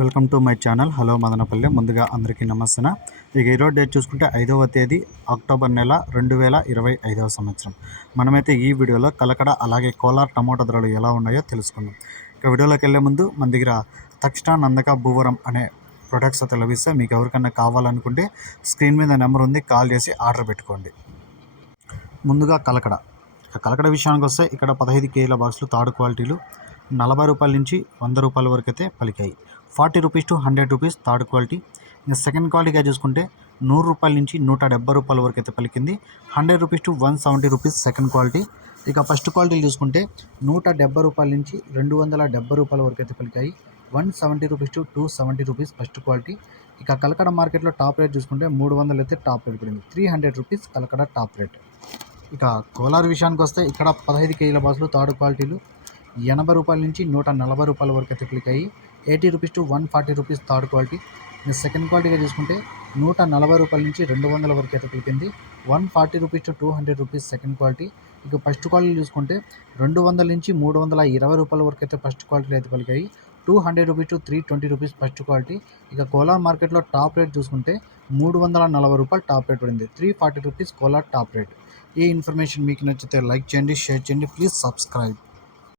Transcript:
Welcome to my channel. Hello Madanapalle. ముందుగా అందరికీ నమస్తే ఇక ఈరోజు డేట్ చూసుకుంటే ఐదవ తేదీ అక్టోబర్ నెల రెండు వేల ఇరవై ఐదవ సంవత్సరం. మనమైతే ఈ వీడియోలో కలకడ అలాగే కోలార్ టమోటా ధరలు ఎలా ఉన్నాయో తెలుసుకుందాం. ఇక వీడియోలోకి వెళ్ళే ముందు మన దగ్గర తక్షణ నందక భూవరం అనే ప్రొడక్ట్స్ అయితే లభిస్తే మీకు ఎవరికన్నా కావాలనుకుంటే స్క్రీన్ మీద నెంబర్ ఉంది కాల్ చేసి ఆర్డర్ పెట్టుకోండి. ముందుగా కలకడ. కలకడ విషయానికి వస్తే ఇక్కడ పదహైదు కేజీల బాక్సులు తాడు క్వాలిటీలు నలభై రూపాయల నుంచి వంద రూపాయల వరకు అయితే పలికాయి. Forty rupees to hundred rupees third quality. ఇంకా సెకండ్ క్వాలిటీగా చూసుకుంటే నూరు రూపాయల నుంచి నూట డెబ్బై రూపాయల వరకు అయితే పలికింది. Hundred rupees to one seventy rupees second quality. ఇక ఫస్ట్ క్వాలిటీలు చూసుకుంటే నూట డెబ్బై రూపాయల నుంచి రెండు వందల డెబ్బై రూపాయల వరకు అయితే పలికాయి. One seventy rupees to two seventy rupees first quality. ఇక కలకడ మార్కెట్లో టాప్ రేట్ చూసుకుంటే మూడు వందలు అయితే టాప్ రేట్ పడింది. Three hundred rupees Kalakada top rate. ఇక కోలార్ విషయానికి వస్తే ఇక్కడ పదహైదు కేజీల బాసులు థర్డ్ క్వాలిటీలు. ఎనభై రూపాయల నుంచి నూట నలభై రూపాయల వరకు అయితే క్లిక్ అయ్యి eighty rupees to one forty rupees third quality. ఇంకా సెకండ్ క్వాలిటీగా చూసుకుంటే నూట నలభై రూపాయల నుంచి రెండు వందల వరకు అయితే క్లికింది one forty rupees to two hundred rupees second quality ఇక ఫస్ట్ క్వాలిటీ చూసుకుంటే రెండు వందల నుంచి మూడు వందల ఇరవై రూపాయల వరకు అయితే ఫస్ట్ క్వాలిటీలు అయితే పలికాయి two hundred rupees to three twenty rupees first quality ఇక కోలార్ మార్కెట్లో టాప్ రేట్ చూసుకుంటే మూడు వందల నలభై రూపాయలు టాప్ రేట్ పడింది. Three forty rupees Kolar top rate ఈ ఇన్ఫర్మేషన్ మీకు నచ్చితే లైక్ చేయండి షేర్ చేయండి. Please subscribe